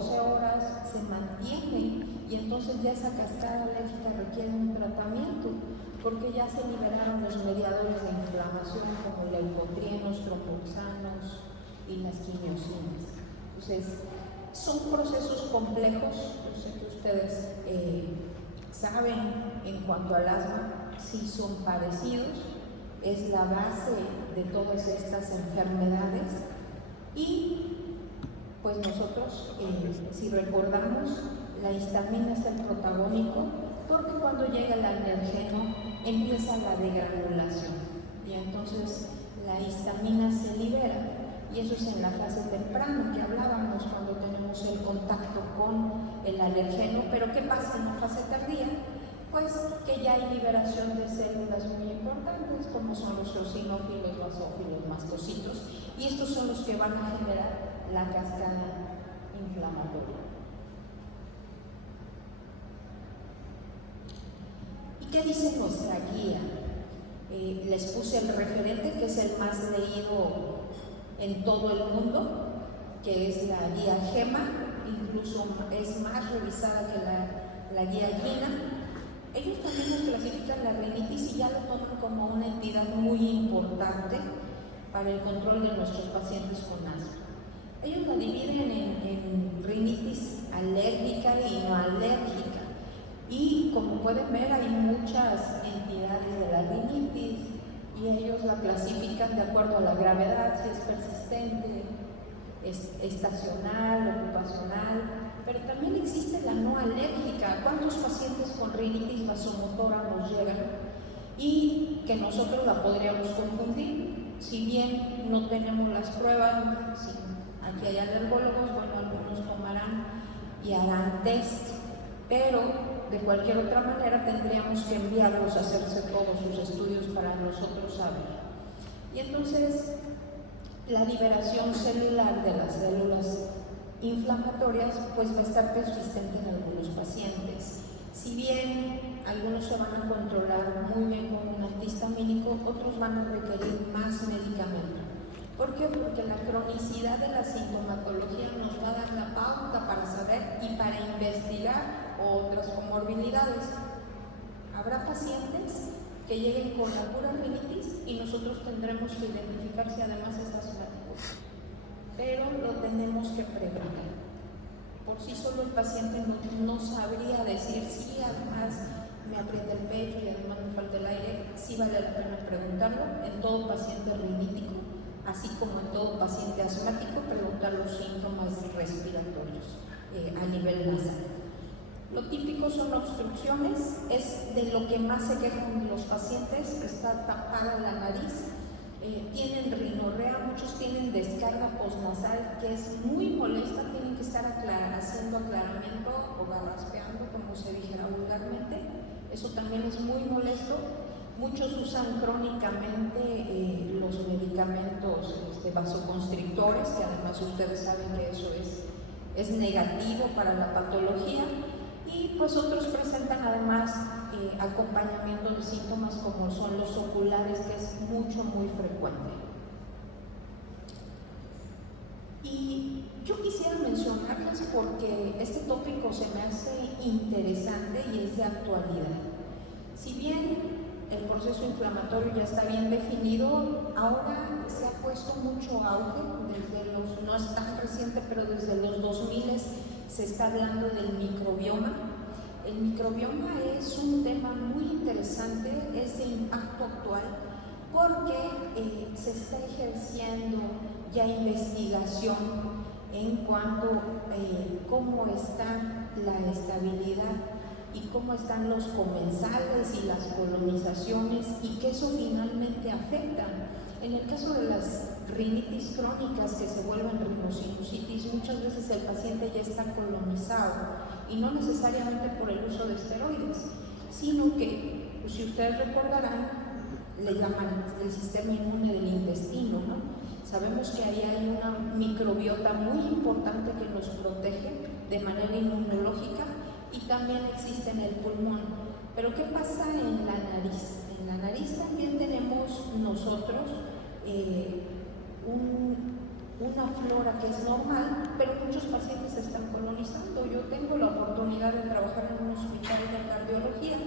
12 horas se mantiene y entonces ya esa cascada alérgica requiere un tratamiento porque ya se liberaron los mediadores de inflamación como leucotrienos, tromboxanos y las quimiosinas. Entonces, son procesos complejos. Yo sé que ustedes saben en cuanto al asma, sí son parecidos, es la base de todas estas enfermedades y pues nosotros, si recordamos, la histamina es el protagónico porque cuando llega el alergeno empieza la degranulación y entonces la histamina se libera y eso es en la fase temprana que hablábamos cuando tenemos el contacto con el alergeno. Pero ¿qué pasa en la fase tardía? Pues que ya hay liberación de células muy importantes como son los eosinófilos, basófilos, mastocitos y estos son los que van a generar la cascada inflamatoria. ¿Y qué dice nuestra guía? Les puse el referente que es el más leído en todo el mundo, que es la guía GEMA, incluso es más revisada que la guía GINA. Ellos también nos clasifican la rinitis y ya lo toman como una entidad muy importante para el control de nuestros pacientes con asma. Ellos la dividen en rinitis alérgica y no alérgica. Y como pueden ver, hay muchas entidades de la rinitis y ellos la clasifican de acuerdo a la gravedad, si es persistente, es estacional, ocupacional, pero también existe la no alérgica. ¿Cuántos pacientes con rinitis vasomotora nos llegan? Y que nosotros la podríamos confundir, si bien no tenemos las pruebas, si aquí hay alergólogos, bueno, algunos tomarán y harán test, pero de cualquier otra manera tendríamos que enviarlos a hacerse todos sus estudios para nosotros saber. Y entonces la liberación celular de las células inflamatorias pues va a estar persistente en algunos pacientes. Si bien algunos se van a controlar muy bien con un antihistamínico, otros van a requerir más medicamento. ¿Por qué? Porque la cronicidad de la sintomatología nos va a dar la pauta para saber y para investigar otras comorbilidades. Habrá pacientes que lleguen con la pura rinitis y nosotros tendremos que identificar si además es asmático, pero lo tenemos que preguntar. Por sí solo el paciente no sabría decir si además me aprieta el pecho y además me falta el aire. Sí vale la pena preguntarlo en todo paciente rinítico, así como en todo paciente asmático, preguntar los síntomas respiratorios a nivel nasal. Lo típico son obstrucciones, es de lo que más se quejan los pacientes, está tapada la nariz, tienen rinorrea, muchos tienen descarga postnasal que es muy molesta, tienen que estar haciendo aclaramiento o garraspeando, como se dijera vulgarmente, eso también es muy molesto. Muchos usan crónicamente los medicamentos vasoconstrictores, que además ustedes saben que eso es negativo para la patología. Y pues otros presentan además acompañamiento de síntomas como son los oculares, que es muy frecuente. Y yo quisiera mencionarles porque este tópico se me hace interesante y es de actualidad. Si bien el proceso inflamatorio ya está bien definido, ahora se ha puesto mucho auge, no es tan reciente, pero desde los 2000 se está hablando del microbioma. El microbioma es un tema muy interesante, es de impacto actual, porque se está ejerciendo ya investigación en cuanto a cómo está la estabilidad y cómo están los comensales y las colonizaciones y que eso finalmente afecta. En el caso de las rinitis crónicas que se vuelven rinosinusitis, muchas veces el paciente ya está colonizado y no necesariamente por el uso de esteroides, sino que, pues, si ustedes recordarán, le llaman el sistema inmune del intestino, ¿no? Sabemos que ahí hay una microbiota muy importante que nos protege de manera inmunológica y también existe en el pulmón. Pero ¿qué pasa en la nariz? En la nariz también tenemos nosotros una flora que es normal, pero muchos pacientes están colonizados. tengo la oportunidad de trabajar en un hospital de cardiología,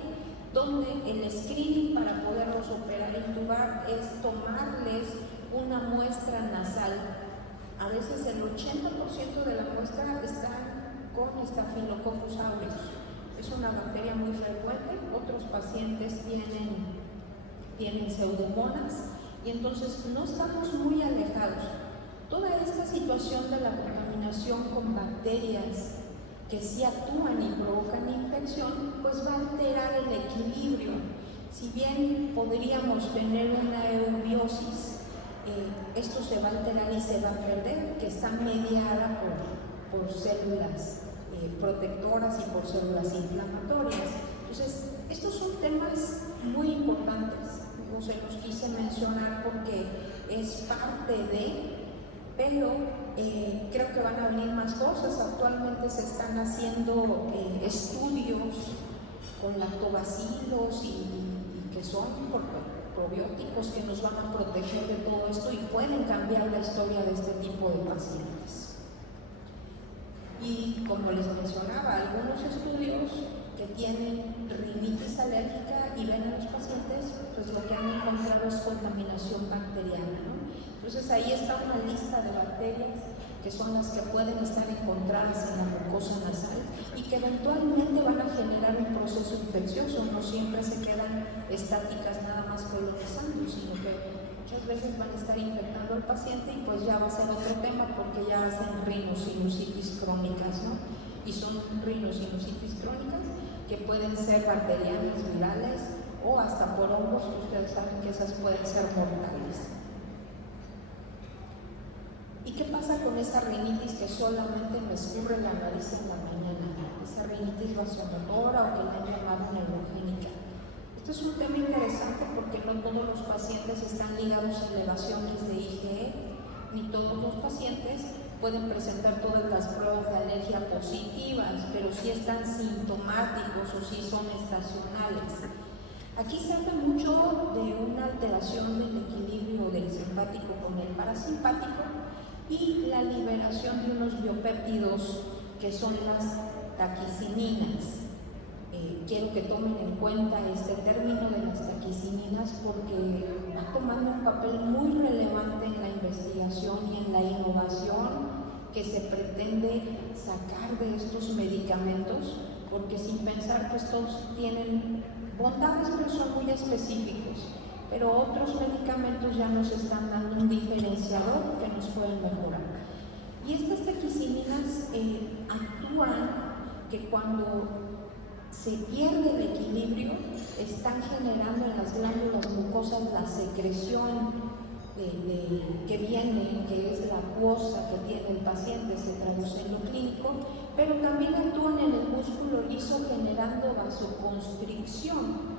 donde el screening para poderlos operar e intubar es tomarles una muestra nasal. A veces el 80% de la muestra está con Staphylococcus aureus. Es una bacteria muy frecuente. Otros pacientes tienen pseudomonas, y entonces no estamos muy alejados. Toda esta situación de la contaminación con bacterias que sí actúan y provocan infección, pues va a alterar el equilibrio. Si bien podríamos tener una eubiosis, esto se va a alterar y se va a perder, que está mediada por células protectoras y por células inflamatorias. Entonces, estos son temas muy importantes. No se los quise mencionar porque es parte de, pero creo que van a venir más cosas. Actualmente se están haciendo estudios con lactobacilos y que son probióticos que nos van a proteger de todo esto y pueden cambiar la historia de este tipo de pacientes. Y como les mencionaba, algunos estudios que tienen rinitis alérgica y ven a los pacientes, pues lo que han encontrado es contaminación bacteriana, ¿no? Entonces ahí está una lista de bacterias que son las que pueden estar encontradas en la mucosa nasal y que eventualmente van a generar un proceso infeccioso. No siempre se quedan estáticas nada más colonizando, sino que muchas veces van a estar infectando al paciente y pues ya va a ser otro tema, porque ya hacen rinosinusitis crónicas, ¿no? Y son rinosinusitis crónicas que pueden ser bacterianas, virales o hasta por hongos, que ustedes saben que esas pueden ser mortales. ¿Y qué pasa con esa rinitis que solamente me escurre la nariz en la mañana? Esa rinitis vasomotora o que la han llamado neurogénica. Esto es un tema interesante porque no todos los pacientes están ligados a elevaciones de IgE, ni todos los pacientes pueden presentar todas las pruebas de alergia positivas, pero sí están sintomáticos o sí son estacionales. Aquí se habla mucho de una alteración del equilibrio del simpático con el parasimpático y la liberación de unos biopéptidos que son las taquicininas. Quiero que tomen en cuenta este término de las taquicininas porque está tomando un papel muy relevante en la investigación y en la innovación que se pretende sacar de estos medicamentos, porque sin pensar pues todos tienen bondades pero son muy específicos, pero otros medicamentos ya nos están dando un diferenciador que nos pueden mejorar. Y estas taquicininas actúan que cuando se pierde el equilibrio, están generando en las glándulas mucosas la secreción que viene, que es la acuosa que tiene el paciente, se traduce en lo clínico, pero también actúan en el músculo liso generando vasoconstricción,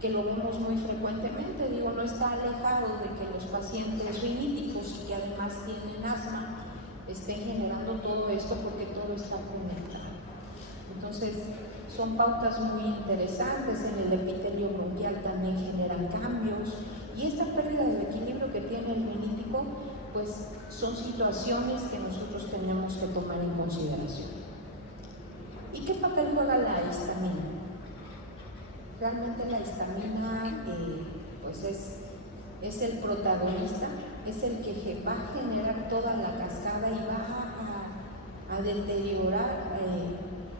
que lo vemos muy frecuentemente. Digo, no está alejado de que los pacientes riníticos y que además tienen asma estén generando todo esto porque todo está conectado. Entonces, son pautas muy interesantes. En el epitelio bronquial también generan cambios, y esta pérdida de equilibrio que tiene el rinítico, pues son situaciones que nosotros tenemos que tomar en consideración. ¿Y qué papel juega la histamina? Realmente la histamina pues es el protagonista, es el que va a generar toda la cascada y va a deteriorar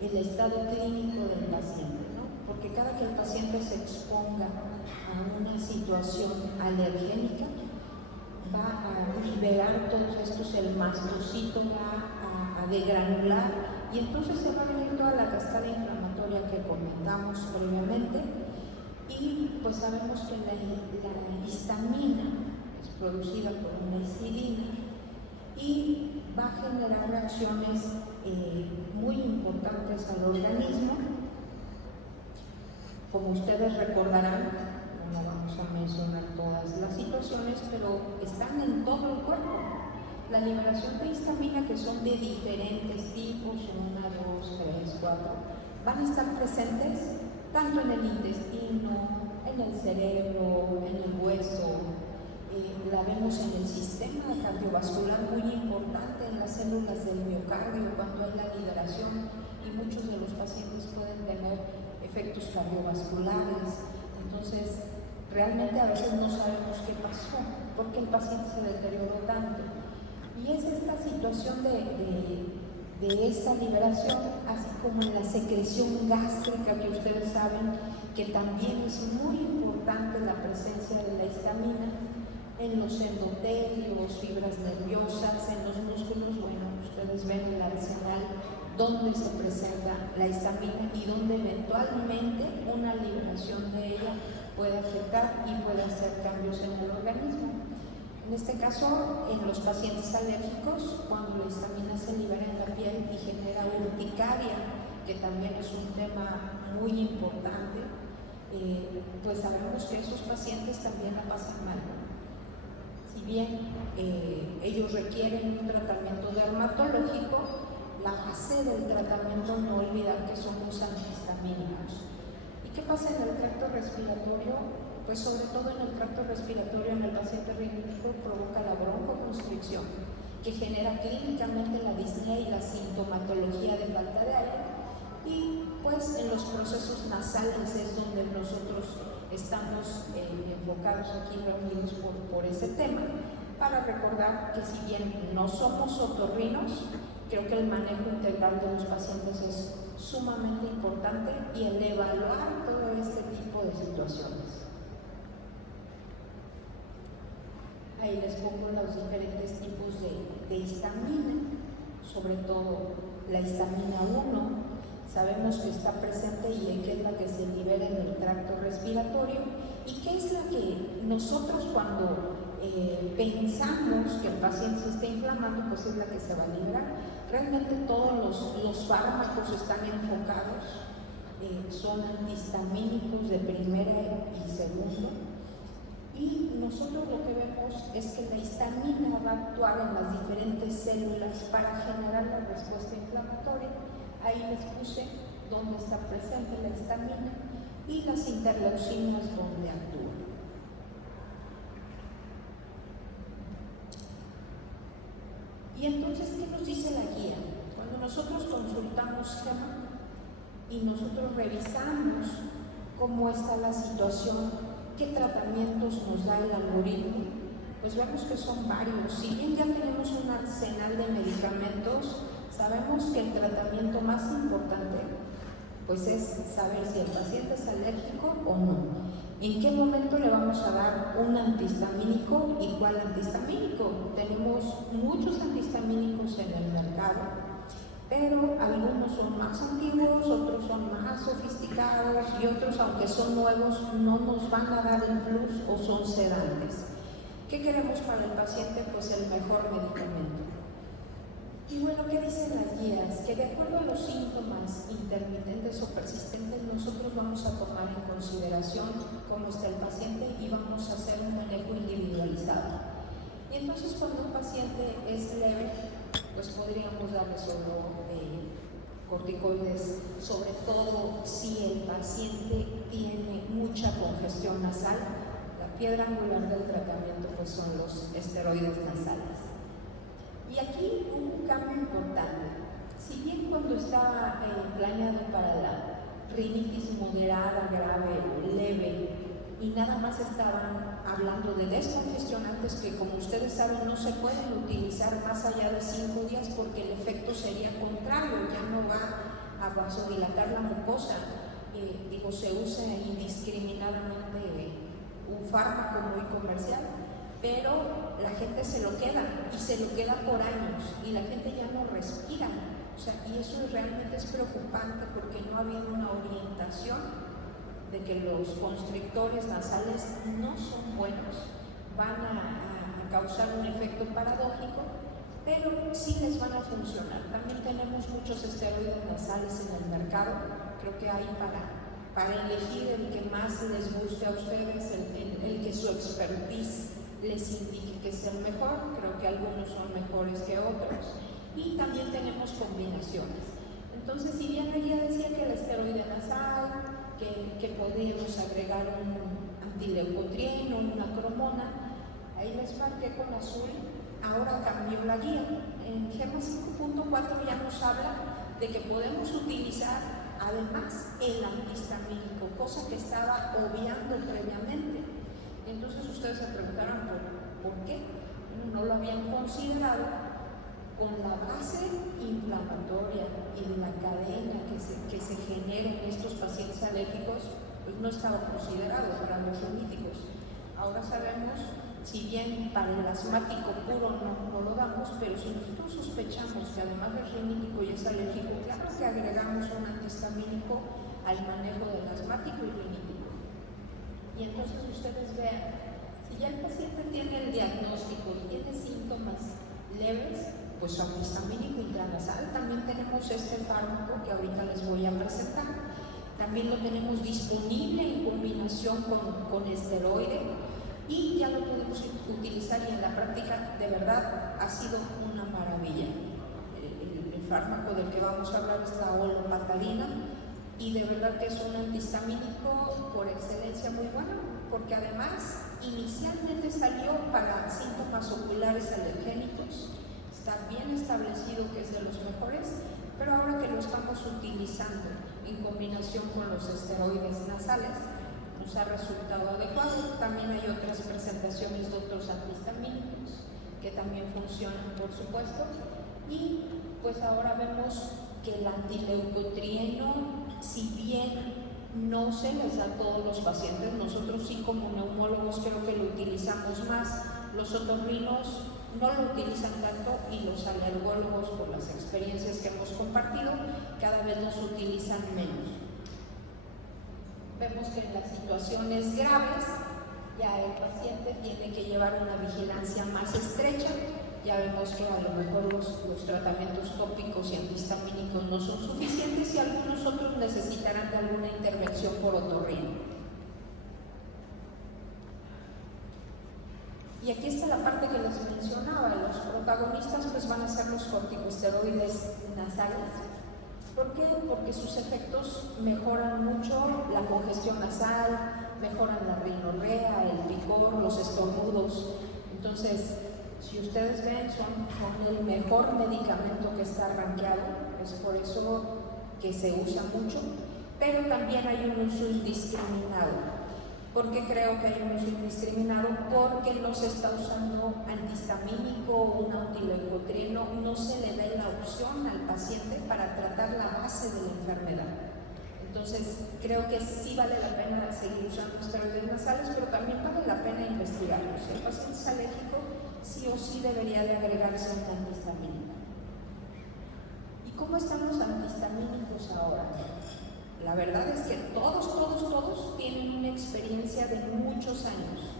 el estado clínico del paciente, ¿no? Porque cada que el paciente se exponga a una situación alergénica, va a liberar todos estos, el mastocito va a degranular, y entonces se va a venir toda la cascada inflamatoria que comentamos previamente. Y pues sabemos que la histamina es producida por una histidina y va a generar reacciones muy importantes al organismo. Como ustedes recordarán, no vamos a mencionar todas las situaciones, pero están en todo el cuerpo. La liberación de histamina, que son de diferentes tipos, 1, 2, 3, 4, van a estar presentes tanto en el intestino, en el cerebro, en el hueso. La vemos en el sistema cardiovascular, muy importante en las células del miocardio cuando hay la liberación, y muchos pacientes pueden tener efectos cardiovasculares. Entonces, realmente a veces no sabemos qué pasó, por qué el paciente se deterioró tanto. Y es esta situación de esta liberación, así como en la secreción gástrica, que ustedes saben que también es muy importante la presencia de la histamina, en los endotelios, fibras nerviosas, en los músculos. Bueno, ustedes ven el arsenal donde se presenta la histamina y donde eventualmente una liberación de ella puede afectar y puede hacer cambios en el organismo. En este caso, en los pacientes alérgicos, cuando la histamina se libera en la piel y genera urticaria, que también es un tema muy importante, pues sabemos que esos pacientes también la pasan mal. Si bien ellos requieren un tratamiento dermatológico, la base del tratamiento, no olvidar que son los antihistamínicos. ¿Y qué pasa en el tracto respiratorio? Pues sobre todo en el tracto respiratorio, en el paciente rinitíco, provoca la broncoconstricción, que genera clínicamente la disnea y la sintomatología de falta de aire, y pues en los procesos nasales es donde nosotros estamos enfocados aquí reunidos por ese tema, para recordar que si bien no somos otorrinos, creo que el manejo integral de los pacientes es sumamente importante y el evaluar todo este tipo de situaciones. Ahí les pongo los diferentes tipos de histamina, sobre todo la histamina 1. Sabemos que está presente y que es la que se libera en el tracto respiratorio, y que es la que nosotros cuando pensamos que el paciente se está inflamando, pues es la que se va a liberar. Realmente todos los fármacos están enfocados, son antihistamínicos de primera y segundo, y nosotros lo que vemos es que la histamina va a actuar en las diferentes células para generar la respuesta inflamatoria. Ahí les puse dónde está presente la histamina y las interleucinas donde actúan. Y entonces, ¿qué nos dice la guía? Cuando nosotros consultamos GEMA y nosotros revisamos cómo está la situación, qué tratamientos nos da el algoritmo, pues vemos que son varios. Si bien ya tenemos un arsenal de medicamentos, sabemos que el tratamiento más importante pues es saber si el paciente es alérgico o no. ¿En qué momento le vamos a dar un antihistamínico y cuál antihistamínico? Tenemos muchos antihistamínicos en el mercado, pero algunos son más antiguos, otros son más sofisticados y otros, aunque son nuevos, no nos van a dar el plus o son sedantes. ¿Qué queremos para el paciente? Pues el mejor medicamento. Y bueno, ¿qué dicen las guías? Que de acuerdo a los síntomas intermitentes o persistentes, nosotros vamos a tomar en consideración cómo está el paciente y vamos a hacer un manejo individualizado. Y entonces, cuando un paciente es leve, pues podríamos darle solo corticoides, sobre todo si el paciente tiene mucha congestión nasal. La piedra angular del tratamiento pues son los esteroides nasales. Y aquí un cambio importante. Si bien cuando está planeado para la rinitis moderada, grave o leve, y nada más estaban hablando de descongestionantes que, como ustedes saben, no se pueden utilizar más allá de 5 días porque el efecto sería contrario, ya no va a vasodilatar la mucosa. Se usa indiscriminadamente un fármaco muy comercial, pero la gente se lo queda y se lo queda por años y la gente ya no respira. Y eso realmente es preocupante porque no ha habido una orientación de que los constrictores nasales no son buenos, van a causar un efecto paradójico, pero sí les van a funcionar. También tenemos muchos esteroides nasales en el mercado, creo que hay para elegir el que más les guste a ustedes, el que su expertise les indique que es el mejor. Creo que algunos son mejores que otros, y también tenemos combinaciones. Entonces, si bien la guía decía que el esteroide nasal, que podríamos agregar un antileucotrieno, una cromona, ahí les marqué con azul. Ahora cambió la guía. En GEMA 5.4 ya nos habla de que podemos utilizar además el antihistamínico, cosa que estaba obviando previamente. Entonces ustedes se preguntarán por qué. No lo habían considerado con la base inflamatoria y de la cadena que se genera en estos pacientes alérgicos, pues no estaba considerado para los remíticos. Ahora sabemos, si bien para el asmático puro no lo damos, pero si nosotros sospechamos que además es remítico y es alérgico, claro que agregamos un antihistamínico al manejo del asmático y remítico. Y entonces ustedes vean, si ya el paciente tiene el diagnóstico y tiene síntomas leves, pues su antihistamínico intranasal. También tenemos este fármaco que ahorita les voy a presentar. También lo tenemos disponible en combinación con esteroide y ya lo podemos utilizar, y en la práctica de verdad ha sido una maravilla. El fármaco del que vamos a hablar es la olopatadina, y de verdad que es un antihistamínico por excelencia muy bueno, porque además inicialmente salió para síntomas oculares alergénicos. Está bien establecido que es de los mejores, pero ahora que lo estamos utilizando en combinación con los esteroides nasales, nos ha resultado adecuado. También hay otras presentaciones de otros antihistamínicos que también funcionan, por supuesto, y pues ahora vemos que el antileucotrieno, si bien no se les da a todos los pacientes, nosotros sí como neumólogos creo que lo utilizamos más, los otorrinos no lo utilizan tanto, y los alergólogos, por las experiencias que hemos compartido, cada vez los utilizan menos. Vemos que en las situaciones graves ya el paciente tiene que llevar una vigilancia más estrecha. Ya vemos que a lo mejor los tratamientos tópicos y antihistamínicos no son suficientes y algunos otros necesitarán de alguna intervención por otorrino. Y aquí está la parte que les mencionaba, los protagonistas pues van a ser los corticosteroides nasales. ¿Por qué? Porque sus efectos mejoran mucho la congestión nasal, mejoran la rinorrea, el picor, los estornudos. Entonces, si ustedes ven, son el mejor medicamento que está rankeado, es por eso que se usa mucho, pero también hay un uso indiscriminado. ¿Por qué creo que hay un uso indiscriminado? Porque no se está usando antihistamínico o un antileucotrieno, no se le da la opción al paciente para tratar la base de la enfermedad. Entonces, creo que sí vale la pena seguir usando esteroides nasales, pero también vale la pena investigarlos. Si el paciente es alérgico, sí o sí debería de agregarse un antihistamínico. ¿Y cómo están los antihistamínicos ahora? La verdad es que todos tienen una experiencia de muchos años.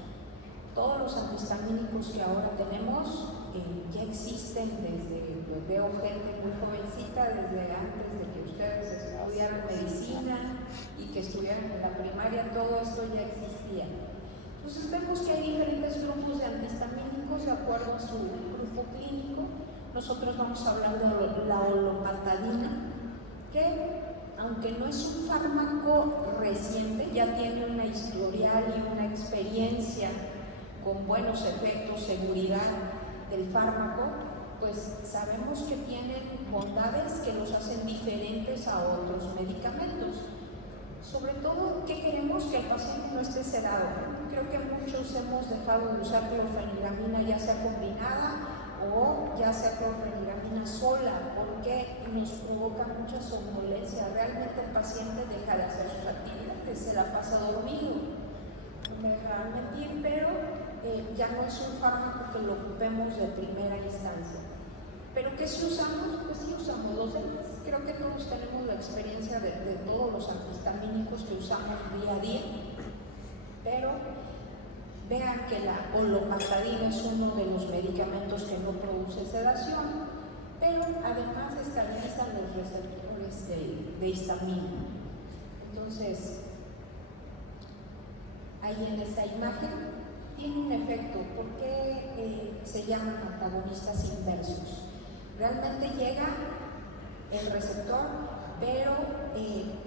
Todos los antihistamínicos que ahora tenemos ya existen desde, pues veo gente muy jovencita, desde antes de que ustedes estudiaran medicina y que estudiaran en la primaria, todo esto ya existía. Entonces vemos que hay diferentes grupos de antihistamínicos de acuerdo a su grupo clínico. Nosotros vamos a hablar de la olopatadina, que aunque no es un fármaco reciente, ya tiene una historial y una experiencia con buenos efectos, seguridad del fármaco, pues sabemos que tienen bondades que los hacen diferentes a otros medicamentos. Sobre todo, ¿qué queremos? Que el paciente no esté sedado. Creo que muchos hemos dejado de usar clorfeniramina, ya sea combinada o ya sea clorfeniramina sola, porque nos provoca mucha somnolencia. Realmente el paciente deja de hacer sus actividades, se la pasa dormido. No me dejarán mentir, pero ya no es un fármaco que lo ocupemos de primera instancia. ¿Pero qué si usamos? Pues sí usamos los demás. Creo que todos tenemos la experiencia de todos los antihistamínicos que usamos día a día, pero vean que la olopatadina es uno de los medicamentos que no produce sedación, pero además estabiliza los receptores de histamina. Entonces, ahí en esta imagen tiene un efecto. ¿Por qué se llaman antagonistas inversos? Realmente llega el receptor, pero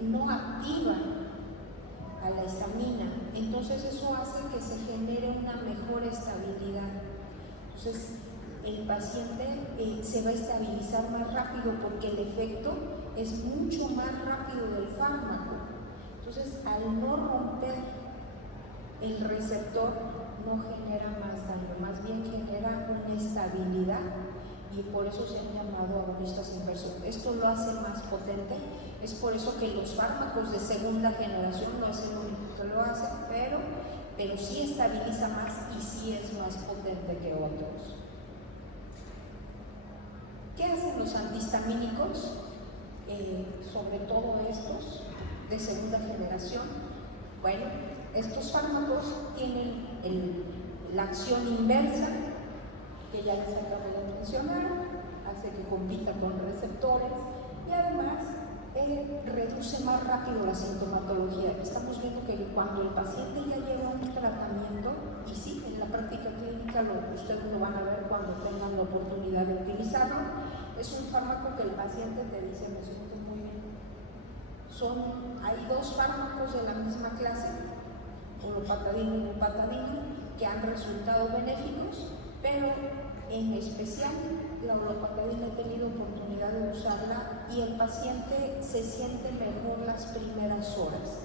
no activa a la histamina. Entonces eso hace que se genere una mejor estabilidad. Entonces el paciente se va a estabilizar más rápido porque el efecto es mucho más rápido del fármaco. Entonces, al no romper el receptor, no genera más daño, más bien genera una estabilidad, y por eso se han llamado agonistas inversos. Esto lo hace más potente. Es por eso que los fármacos de segunda generación no es el único que lo hace, pero sí estabiliza más y sí es más potente que otros. ¿Qué hacen los antihistamínicos? Sobre todo estos de segunda generación. Bueno, estos fármacos tienen la acción inversa, que ya les acabo de mencionar, hace que compita con receptores y además reduce más rápido la sintomatología. Estamos viendo que cuando el paciente ya lleva un tratamiento, y sí, en la práctica clínica ustedes lo van a ver cuando tengan la oportunidad de utilizarlo, es un fármaco que el paciente te dice: me siento muy bien. Hay dos fármacos de la misma clase, olopatadina y lopatadina, que han resultado benéficos, pero en especial la olopatadina he tenido oportunidad de usarla y el paciente se siente mejor las primeras horas.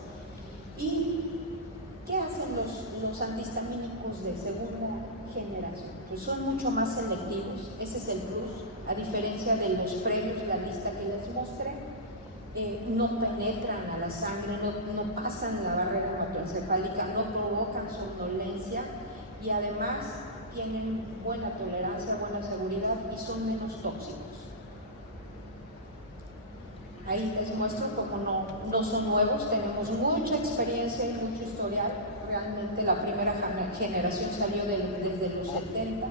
¿Y qué hacen los antihistamínicos de segunda generación? Pues son mucho más selectivos, ese es el plus, a diferencia de los previos de la lista que les mostré. No penetran a la sangre, no pasan la barrera hematoencefálica, no provocan somnolencia y además tienen buena tolerancia, buena seguridad y son menos tóxicos. Ahí les muestro cómo no son nuevos, tenemos mucha experiencia y mucho historial. Realmente la primera generación salió desde los 70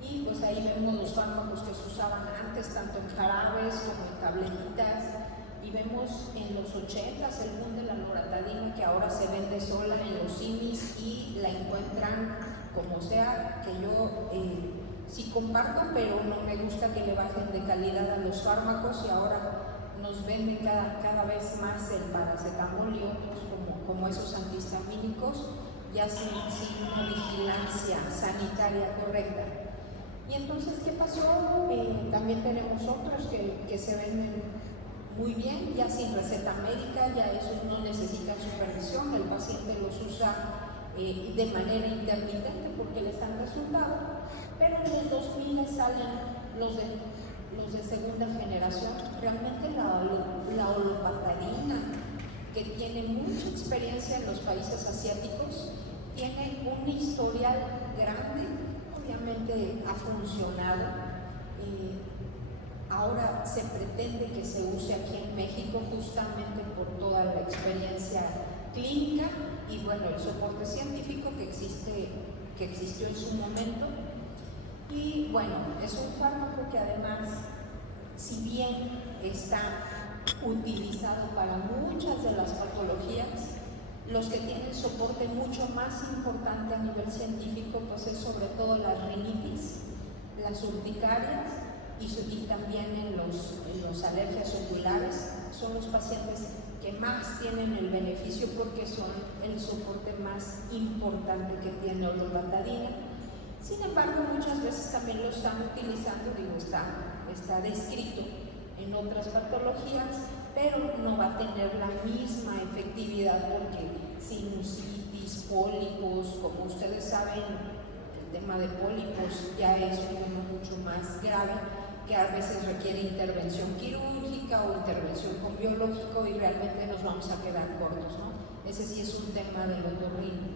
y pues ahí vemos los fármacos que se usaban antes, tanto en jarabes como en tabletitas, y vemos en los 80s el boom de la loratadina, que ahora se vende sola en los simis y la encuentran como sea, que yo sí comparto, pero no me gusta que le bajen de calidad a los fármacos, y ahora nos venden cada vez más el paracetamol y otros como esos antihistamínicos, ya sin una vigilancia sanitaria correcta. Y entonces, ¿qué pasó? También tenemos otros que se venden muy bien, ya sin receta médica, ya esos no necesitan supervisión, el paciente los usa de manera intermitente porque les han resultado, pero en el 2000 salen los de segunda generación. Realmente la olopatadina, que tiene mucha experiencia en los países asiáticos, tiene un historial grande, obviamente ha funcionado. Ahora se pretende que se use aquí en México justamente por toda la experiencia clínica y bueno, el soporte científico que existió en su momento. Y bueno, es un fármaco que además, si bien está utilizado para muchas de las patologías, los que tienen soporte mucho más importante a nivel científico pues es sobre todo las rinitis, las urticarias y también en los alergias oculares. Son los pacientes que más tienen el beneficio porque son el soporte más importante que tiene la olopatadina. Sin embargo, muchas veces también lo están utilizando, está descrito en otras patologías, pero no va a tener la misma efectividad porque sinusitis, pólipos, como ustedes saben, el tema de pólipos ya es un tema mucho más grave, que a veces requiere intervención quirúrgica o intervención con biológico y realmente nos vamos a quedar cortos, ¿no? Ese sí es un tema del otorrino.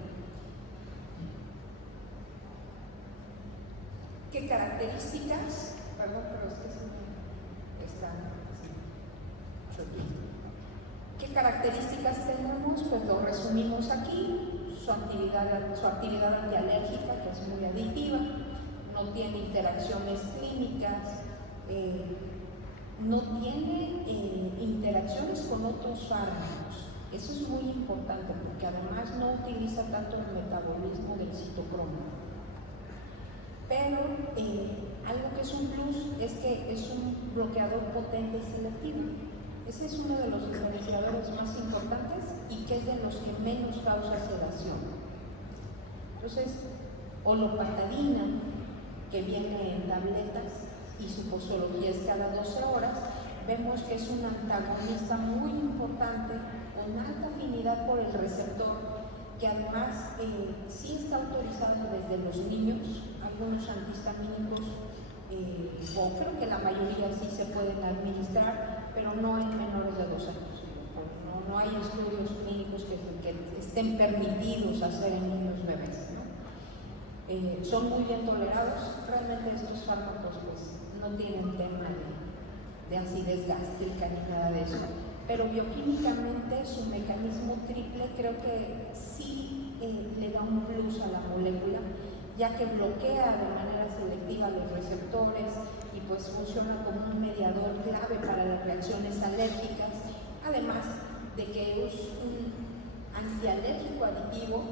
¿Qué características? Perdón, pero es que está choquito. ¿Qué características tenemos? Pues lo resumimos aquí. Su actividad antialérgica, que es muy aditiva, no tiene interacciones clínicas, no tiene interacciones con otros fármacos. Eso es muy importante porque además no utiliza tanto el metabolismo del citocromo. Pero algo que es un plus es que es un bloqueador potente y selectivo. Ese es uno de los diferenciadores más importantes y que es de los que menos causa sedación. Entonces, olopatadina, que viene en tabletas y su posología es cada 12 horas, vemos que es un antagonista muy importante, con alta afinidad por el receptor, que además sí está autorizado desde los niños, algunos antihistamínicos, o creo que la mayoría sí se pueden administrar, pero no en menores de 2 años. No hay estudios clínicos que estén permitidos hacer en niños bebés, ¿no? Son muy bien tolerados. Realmente estos fármacos pues no tienen tema de acidez gástrica ni nada de eso, pero bioquímicamente su mecanismo triple creo que sí le da un plus a la molécula, ya que bloquea de manera selectiva los receptores y pues funciona como un mediador clave para las reacciones alérgicas, además de que es un antialérgico aditivo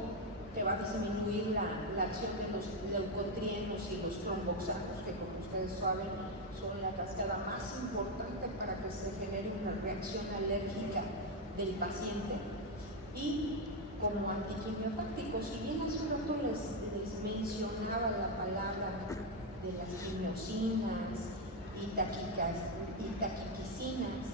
que va a disminuir la acción de los leucotrienos y los tromboxanos, que como ustedes saben son la cascada más importante para que se genere una reacción alérgica del paciente. Y como antiquimiotáctico, si bien hace un rato les mencionaba la palabra de las quimiosinas y taquiquicinas,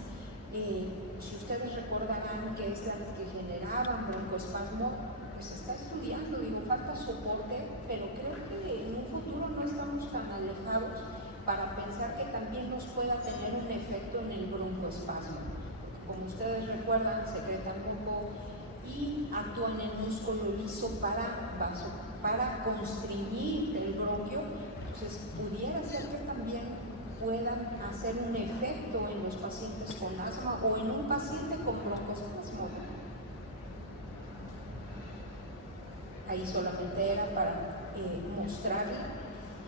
si ustedes recordarán que es las que generaban broncoespasmo, pues se está estudiando, falta soporte, pero creo que en un futuro no estamos tan alejados para pensar que también nos pueda tener un efecto en el broncoespasmo. Como ustedes recuerdan, secretan muco y actúan en el músculo liso para constreñir el bronquio. Entonces pudiera ser que también puedan hacer un efecto en los pacientes con asma o en un paciente con broncoespasmo. Ahí solamente era para mostrar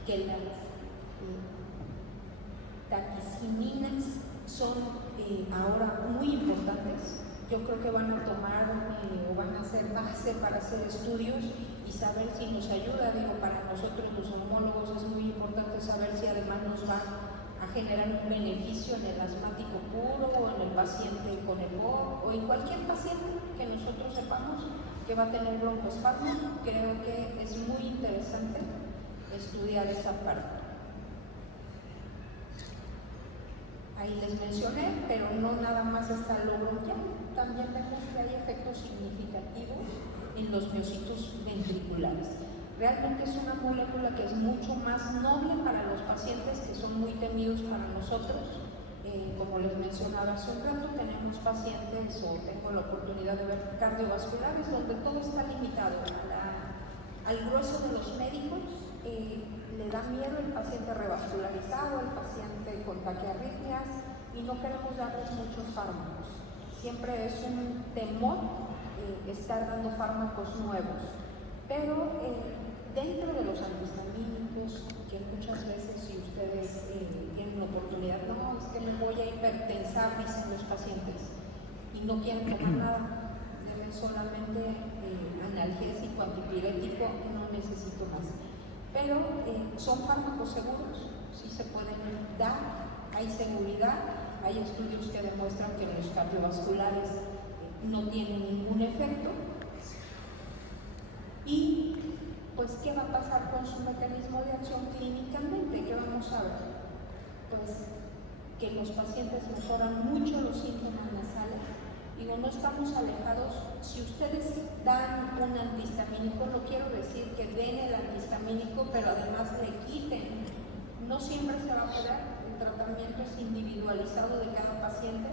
que las taquiciminas son ahora muy importantes. Yo creo que van a tomar o van a ser base para hacer estudios y saber si nos ayuda. Para nosotros los neumólogos es muy importante saber si además nos va a generar un beneficio en el asmático puro o en el paciente con EPOC o en cualquier paciente que nosotros sepamos que va a tener broncoespasmo. Creo que es muy interesante estudiar esa parte. Ahí les mencioné, pero no nada más está lo bronquial, también vemos que hay efectos significativos en los miocitos ventriculares. Realmente es una molécula que es mucho más noble para los pacientes, que son muy temidos para nosotros. Como les mencionaba hace un rato, tenemos pacientes, o tengo la oportunidad de ver cardiovasculares, donde todo está limitado al grueso de los médicos. Le da miedo el paciente revascularizado, el paciente con taquiarritmias, y no queremos darles muchos fármacos. Siempre es un temor estar dando fármacos nuevos, pero dentro de los antihistamínicos, que muchas veces si ustedes tienen la oportunidad, no, es que me voy a hipertensar, dicen los pacientes, y no quieren tomar nada, deben solamente analgésico, antipirético, no necesito más. Pero son fármacos seguros, sí se pueden dar, hay seguridad, hay estudios que demuestran que los cardiovasculares no tienen ningún efecto. Y pues, ¿qué va a pasar con su mecanismo de acción clínicamente? ¿Qué vamos a ver? Pues que los pacientes mejoran mucho los síntomas nasales. No estamos alejados. Si ustedes dan un antihistamínico, no quiero decir que den el antihistamínico, pero además le quiten. No siempre se va a poder, el tratamiento es individualizado de cada paciente,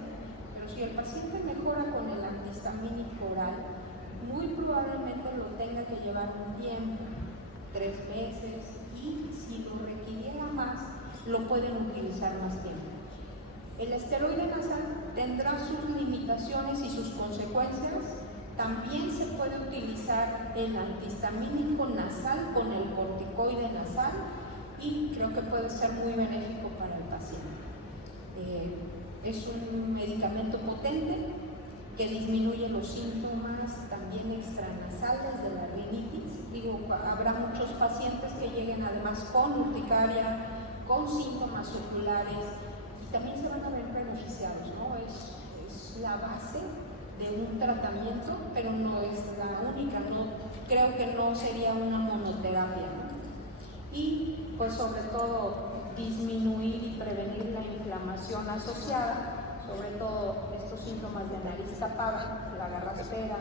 pero si el paciente mejora con el antihistamínico oral, muy probablemente lo tenga que llevar un tiempo, 3 meses, y si lo requiriera más, lo pueden utilizar más tiempo. El esteroide nasal tendrá sus limitaciones y sus consecuencias. También se puede utilizar el antihistamínico nasal con el corticoide nasal y creo que puede ser muy benéfico para el paciente. Es un medicamento potente que disminuye los síntomas también extranasales de la rinitis. Habrá muchos pacientes que lleguen además con urticaria, con síntomas oculares, y también se van a ver beneficiados, ¿no? Es la base de un tratamiento, pero no es la única, no, creo que no sería una monoterapia, ¿no? Y pues sobre todo disminuir y prevenir la inflamación asociada, sobre todo estos síntomas de nariz tapada, la garraspera,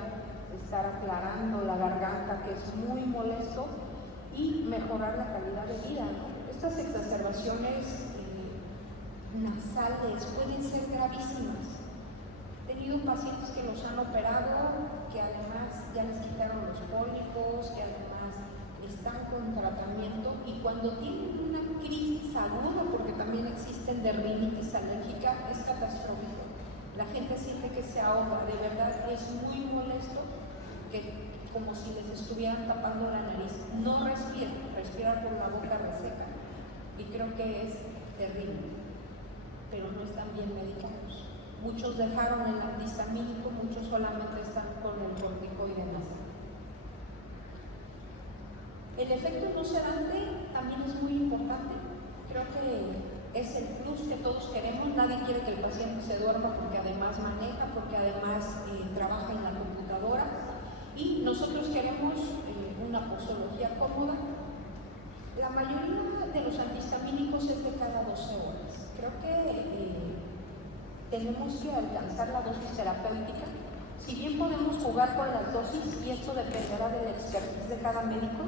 estar aclarando la garganta, que es muy molesto, y mejorar la calidad de vida, ¿no? Estas exacerbaciones nasales pueden ser gravísimas. He tenido pacientes que los han operado, que además ya les quitaron los pólipos, que además están con tratamiento, y cuando tienen una crisis aguda, porque también existen dermatitis alérgica, es catastrófico. La gente siente que se ahoga, de verdad es muy molesto, que como si les estuvieran tapando la nariz. No respiran por la boca reseca, y creo que es terrible, pero no están bien medicados. Muchos dejaron el antihistamínico, muchos solamente están con el corticoide nasal. El efecto no sedante también es muy importante. Creo que es el plus que todos queremos. Nadie quiere que el paciente se duerma porque además maneja, porque además trabaja en la computadora. Y nosotros queremos una posología cómoda. La mayoría de los antihistamínicos es de cada 12 horas. Creo que tenemos que alcanzar la dosis terapéutica. Si bien podemos jugar con las dosis, y esto dependerá del expertise de cada médico,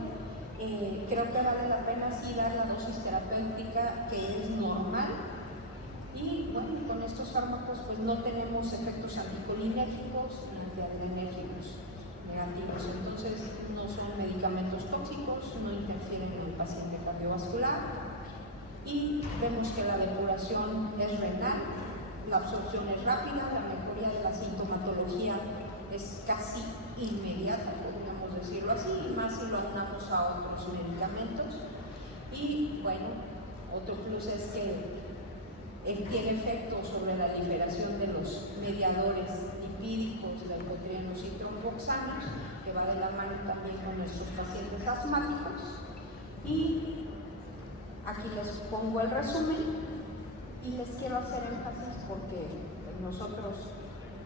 creo que vale la pena sí dar la dosis terapéutica que es normal. Y bueno, con estos fármacos pues no tenemos efectos anticolinérgicos ni antiadrenérgicos negativos. Entonces no son medicamentos tóxicos, no interfieren en el paciente cardiovascular, y vemos que la depuración es renal, la absorción es rápida, la mejoría de la sintomatología es casi inmediata, podríamos decirlo así, y más si lo aunamos a otros medicamentos. Y bueno, otro plus es que tiene efecto sobre la liberación de los mediadores lipídicos, leucotrienos y tromboxanos, que va de la mano también con nuestros pacientes asmáticos. Y aquí les pongo el resumen y les quiero hacer énfasis porque nosotros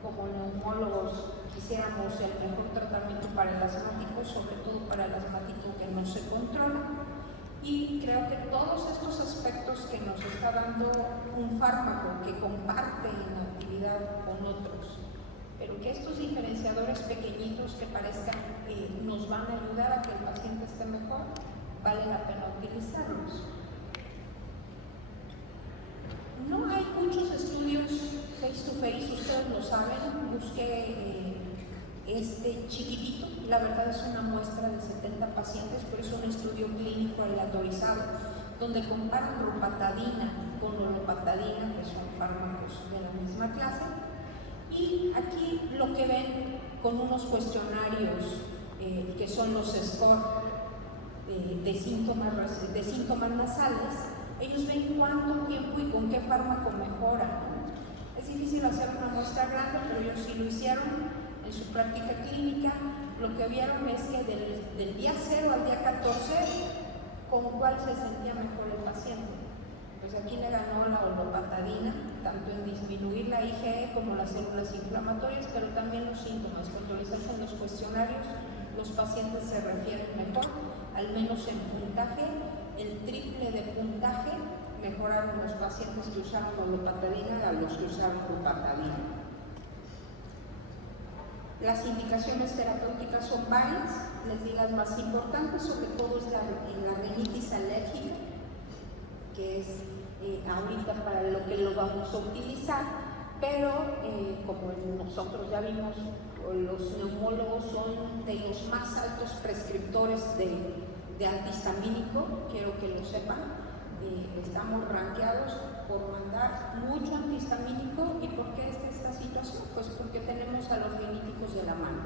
como neumólogos quisiéramos el mejor tratamiento para el asmático, sobre todo para el asmático que no se controla. Y creo que todos estos aspectos que nos está dando un fármaco que comparte en actividad con otros, pero que estos diferenciadores pequeñitos que parezcan nos van a ayudar a que el paciente esté mejor, vale la pena utilizarlos. No hay muchos estudios face to face, ustedes lo saben. Busqué este chiquitito, la verdad es una muestra de 70 pacientes, pero es un estudio clínico aleatorizado, donde comparan rupatadina con olopatadina, que son fármacos de la misma clase, y aquí lo que ven con unos cuestionarios que son los SCORE de síntomas nasales. Ellos ven cuánto tiempo y con qué fármaco mejora. Es difícil hacer una muestra grande, pero ellos sí lo hicieron en su práctica clínica. Lo que vieron es que del día 0 al día 14, con cuál se sentía mejor el paciente. Pues aquí le ganó la olopatadina, tanto en disminuir la IgE como las células inflamatorias, pero también los síntomas. Cuando les hacen los cuestionarios, los pacientes se refieren mejor, al menos en puntaje. El triple de puntaje mejoraron los pacientes que usaron olopatadina a los que usaron rupatadina. Las indicaciones terapéuticas son varias, les digo las más importantes, sobre todo es la rinitis alérgica, que es ahorita para lo que lo vamos a utilizar, pero como nosotros ya vimos, los neumólogos son de los más altos prescriptores de antihistamínico, quiero que lo sepan. Estamos rankeados por mandar mucho antihistamínico. ¿Y por qué es esta situación? Pues porque tenemos a los riníticos de la mano.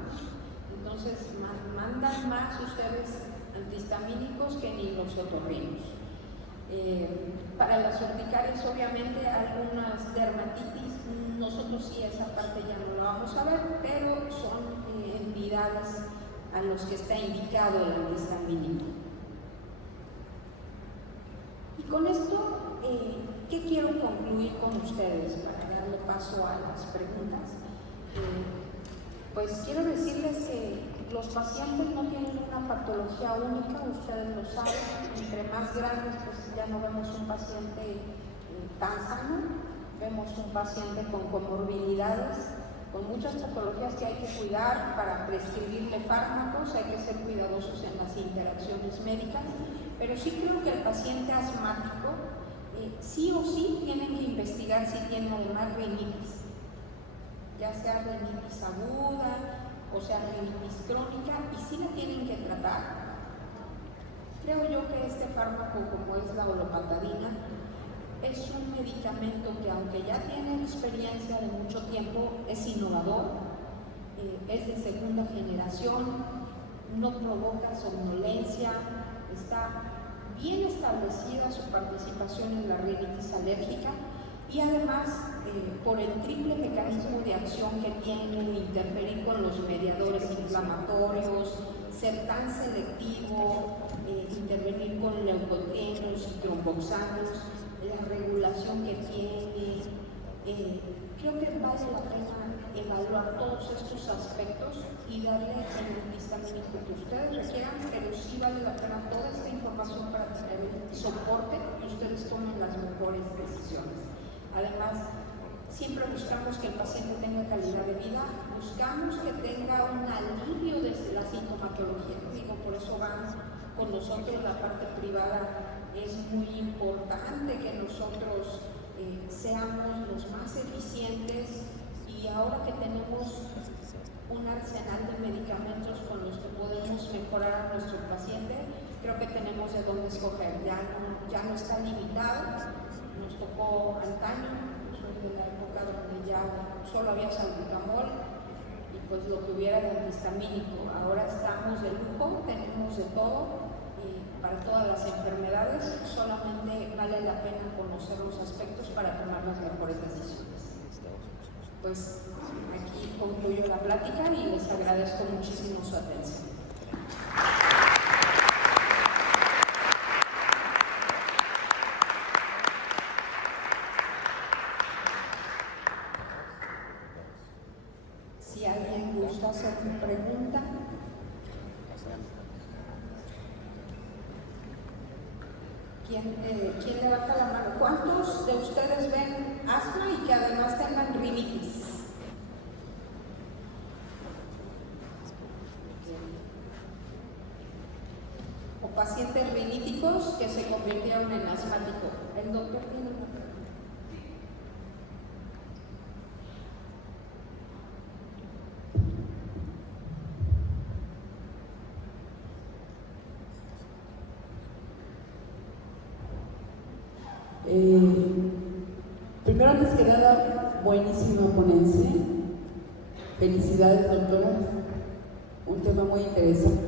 Entonces mandan más ustedes antihistamínicos que ni los otorrinos. Para las urticarias, obviamente, algunas dermatitis, nosotros sí esa parte ya no la vamos a ver, pero son entidades a los que está indicado el antihistamínico. Y con esto, ¿qué quiero concluir con ustedes para darle paso a las preguntas? Pues quiero decirles que los pacientes no tienen una patología única, ustedes lo saben, entre más grandes pues ya no vemos un paciente tan sano, vemos un paciente con comorbilidades, con muchas patologías que hay que cuidar para prescribirle fármacos, hay que ser cuidadosos en las interacciones médicas, pero sí creo que el paciente asmático sí o sí tienen que investigar si tiene además rinitis, ya sea rinitis aguda o sea rinitis crónica, y sí la tienen que tratar. Creo yo que este fármaco, como es la olopatadina, es un medicamento que, aunque ya tiene experiencia de mucho tiempo, es innovador, es de segunda generación, no provoca somnolencia, está bien establecida su participación en la rinitis alérgica y además por el triple mecanismo de acción que tiene, interferir con los mediadores inflamatorios, ser tan selectivo, intervenir con leucotrienos y tromboxanos, la regulación que tiene, creo que vale la pena evaluar todos estos aspectos y darle el histamínico que ustedes requieran, pero sí vale la pena toda esta información para tener el soporte y ustedes tomen las mejores decisiones. Además, siempre buscamos que el paciente tenga calidad de vida, buscamos que tenga un alivio de la sintomatología, digo, por eso van con nosotros la parte privada. Es muy importante que nosotros seamos los más eficientes, y ahora que tenemos un arsenal de medicamentos con los que podemos mejorar a nuestro paciente, creo que tenemos de dónde escoger, ya no está limitado. Nos tocó antaño, soy de la época donde ya solo había salbutamol y pues lo que hubiera de antihistamínico. Ahora estamos de lujo, tenemos de todo. Para todas las enfermedades, solamente vale la pena conocer los aspectos para tomar las mejores decisiones. Pues aquí concluyo la plática y les agradezco muchísimo su atención. Si alguien gusta hacer una pregunta. ¿Quién levanta la mano? ¿Cuántos de ustedes ven asma y que además tengan rinitis? O pacientes riníticos que se convirtieron en asmáticos. El doctor tiene una pregunta. Primero, antes que nada, buenísima ponencia. Felicidades, doctora. Un tema muy interesante.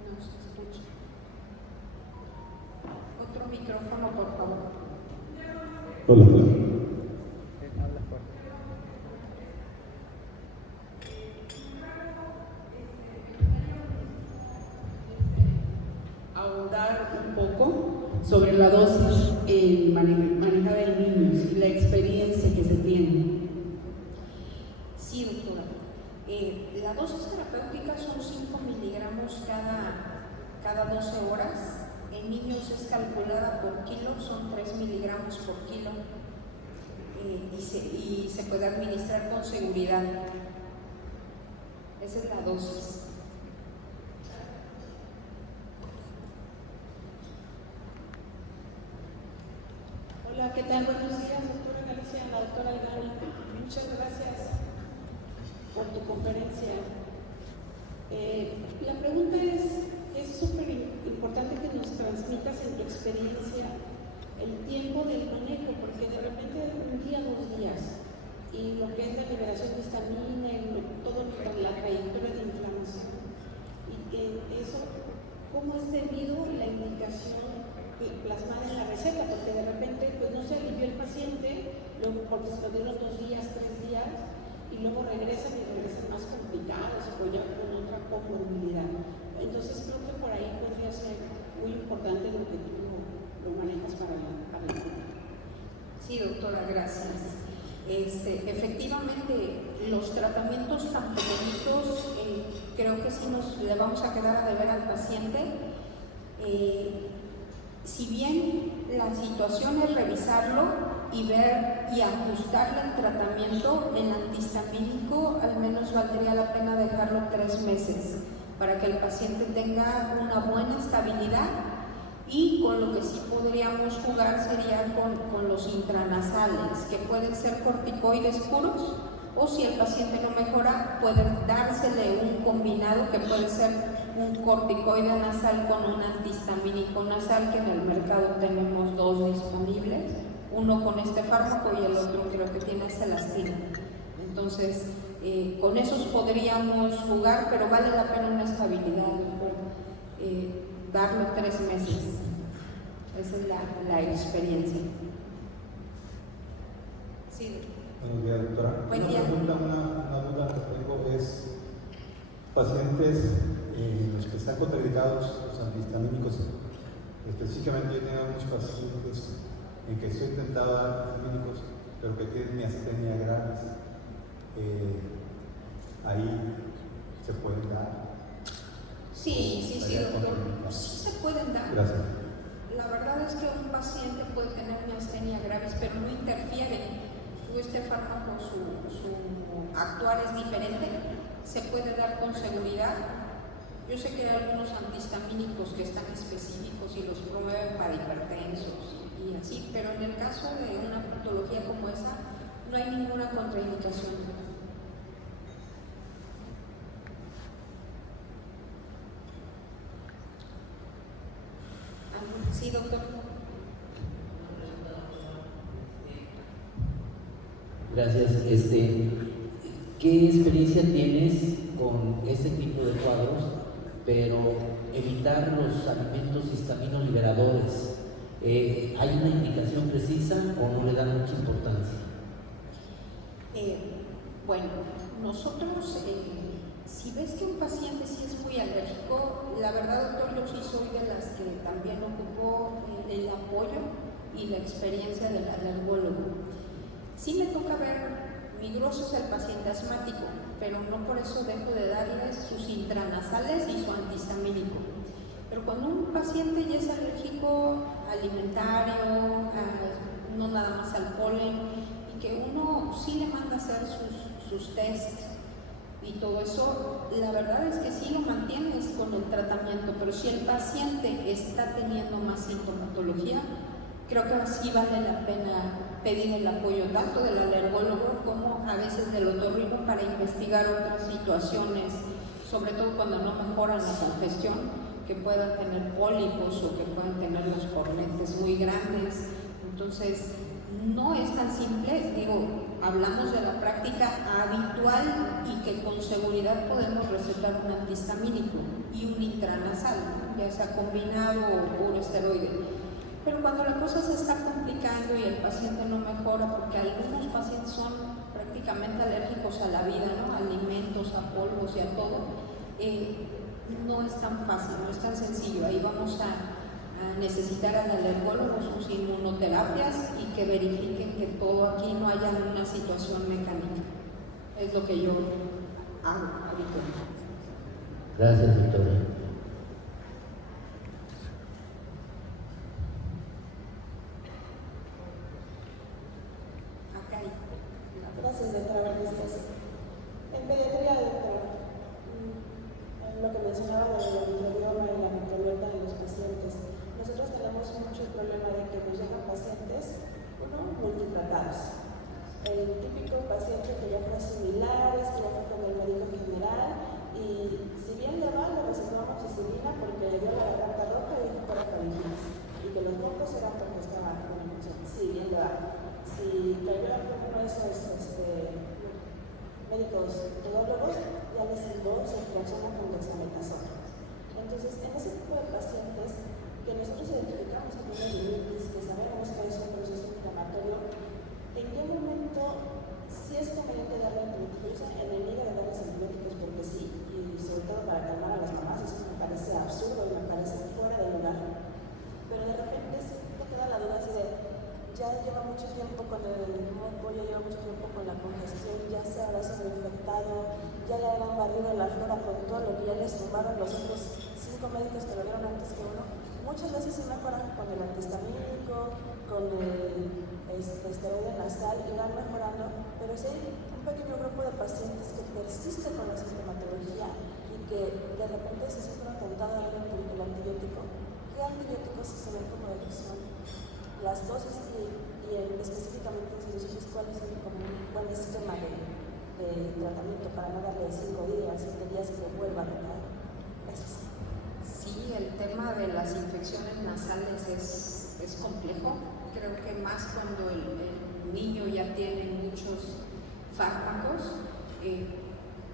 No se escucha. Otro micrófono, por favor. Hola, hola. Sobre la dosis manejada en niños y la experiencia que se tiene. Sí, doctora. La dosis terapéutica son 5 miligramos cada 12 horas. En niños es calculada por kilo, son 3 miligramos por kilo. Y se puede administrar con seguridad. Esa es la dosis. Hola, ¿qué tal? Buenos días, doctora Galicia, la doctora Hidalgo. Muchas gracias por tu conferencia. La pregunta es súper importante que nos transmitas en tu experiencia el tiempo del manejo, porque de repente un día, 2 días, y lo que es la liberación de histamina, todo la trayectoria de inflamación, y eso, ¿cómo es debido la indicación plasmada en la receta? Porque de repente pues no se alivió el paciente, luego porque se lo dio los 2 días, 3 días, y luego regresan más complicados o ya con otra comorbilidad. Entonces creo que por ahí podría ser muy importante Sí, doctora, gracias. Efectivamente, los tratamientos tan pequeñitos, creo que sí le vamos a quedar a deber al paciente. Si bien la situación es revisarlo y ver y ajustarle el tratamiento, el antihistamínico al menos valdría la pena dejarlo 3 meses para que el paciente tenga una buena estabilidad, y con lo que sí podríamos jugar sería con los intranasales, que pueden ser corticoides puros, o si el paciente no mejora, puede dársele un combinado que puede ser un corticoide nasal con un antihistamínico nasal, que en el mercado tenemos 2 disponibles, uno con este fármaco y el otro creo que tiene celastina. Entonces, con esos podríamos jugar, pero vale la pena una estabilidad, darlo 3 meses. Esa es la experiencia. Sí. Buenos días, doctora. Buen día. Una duda que tengo es, pacientes los que están contraindicados los antihistamínicos, específicamente yo tengo muchos pacientes en que estoy tentado a dar antihistamínicos, pero que tienen miastenia gravis, ahí se pueden dar. Sí, doctor. Sí se pueden dar. Gracias. La verdad es que un paciente puede tener miastenia gravis, pero no interfiere. Este fármaco, su actuar es diferente, se puede dar con seguridad. Yo sé que hay algunos antihistamínicos que están específicos y los promueven para hipertensos y así, pero en el caso de una patología como esa, no hay ninguna contraindicación. Sí, doctor. Gracias. ¿Qué experiencia tienes con este tipo de cuadros, pero evitar los alimentos histamino-liberadores? ¿Hay una indicación precisa o no le dan mucha importancia? Bueno, nosotros, si ves que un paciente sí es muy alérgico, la verdad, doctor, yo sí soy de las que también ocupo el apoyo y la experiencia del alergólogo. Sí me toca ver, mi grueso es el paciente asmático, pero no por eso dejo de darles sus intranasales y su antihistamínico. Pero cuando un paciente ya es alérgico alimentario, no nada más al polen, y que uno sí le manda a hacer sus tests y todo eso, la verdad es que sí lo mantienes con el tratamiento, pero si el paciente está teniendo más sintomatología, creo que sí vale la pena pedir el apoyo tanto del alergólogo como a veces del otorrino para investigar otras situaciones, sobre todo cuando no mejoran la congestión, que puedan tener pólipos o que puedan tener los cornetes muy grandes. Entonces, no es tan simple, hablamos de la práctica habitual y que con seguridad podemos recetar un antihistamínico y un intranasal, ya sea combinado o puro esteroide. Pero cuando la cosa se está complicando y el paciente no mejora, porque algunos pacientes son prácticamente alérgicos a la vida, ¿no? A alimentos, a polvos y a todo, no es tan fácil, no es tan sencillo. Ahí vamos a necesitar al alergólogo sus inmunoterapias y que verifiquen que todo aquí no haya una situación mecánica. Es lo que yo hago ahorita. Gracias, Victoria. Gracias, doctora Bernistes. En pediatría, doctora, lo que mencionaba de la microbioma y la microbiota de los pacientes, nosotros tenemos mucho el problema de que nos llegan pacientes, multitratados. El típico paciente que ya fue similares, que ya fue con el médico general, y si bien le va, le recetamos aspirina porque le dio la garganta roja y dijo que era faringitis, y que los mocos eran porque estaba con una infección. Si bien le va. Si cayó alguno de esos médicos podólogos, ya les envió su reacción con dexametasona. Entonces, en ese tipo de pacientes que nosotros identificamos que tienen rinitis, que sabemos que es un proceso inflamatorio, ¿en qué momento sí es conveniente darle antibióticos? En el niego de darles antibióticos porque sí, y sobre todo para calmar a las mamás, eso me parece absurdo y me parece fuera de lugar. Pero de repente sí te queda la duda así de, ya lleva mucho tiempo doctora apuntó lo que ya les tomaron los otros 5 médicos que lo vieron antes que uno, muchas veces se mejoran con el antihistamínico, con el esteroide nasal, y van mejorando, pero si hay un pequeño grupo de pacientes que persisten con la sintomatología y que de repente se sienten atentados al antibiótico, ¿qué antibióticos se ven como elección? Las dosis específicamente en cirugías, ¿cuál es como un buen esquema de tratamiento para no darle 5 días, 7 días y que vuelva a recaer? Gracias. Sí, el tema de las infecciones nasales es complejo. Creo que más cuando el niño ya tiene muchos fármacos.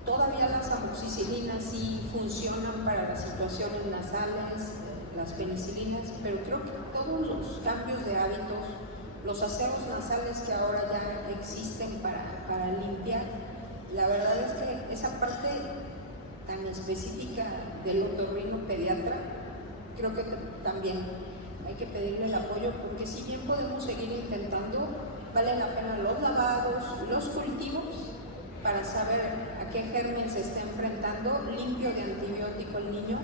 Todavía las amoxicilinas sí funcionan para las situaciones nasales, las penicilinas, pero creo que todos los cambios de hábitos, los aseos nasales que ahora ya existen para limpiar, la verdad es que esa parte tan específica del otorrino pediatra, creo que también hay que pedirle el apoyo, porque si bien podemos seguir intentando, vale la pena los lavados, los cultivos, para saber a qué germen se está enfrentando, limpio de antibiótico el niño.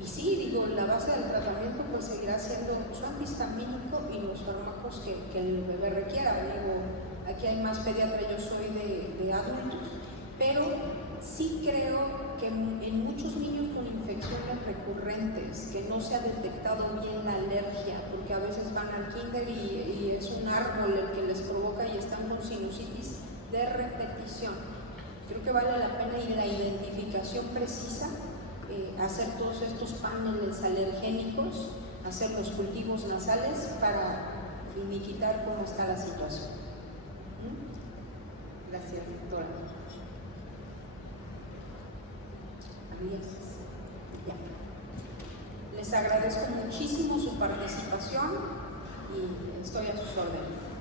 Y sí, digo, la base del tratamiento pues seguirá siendo su antihistamínico y los fármacos que el bebé requiera. Digo, aquí hay más pediatra, yo soy de adultos, pero sí creo que en muchos niños con infecciones recurrentes, que no se ha detectado bien la alergia, porque a veces van al kinder y es un árbol el que les provoca y están con sinusitis de repetición. Creo que vale la pena y la identificación precisa, hacer todos estos paneles alergénicos, hacer los cultivos nasales para finiquitar cómo está la situación. Gracias, doctora. Les agradezco muchísimo su participación y estoy a sus órdenes.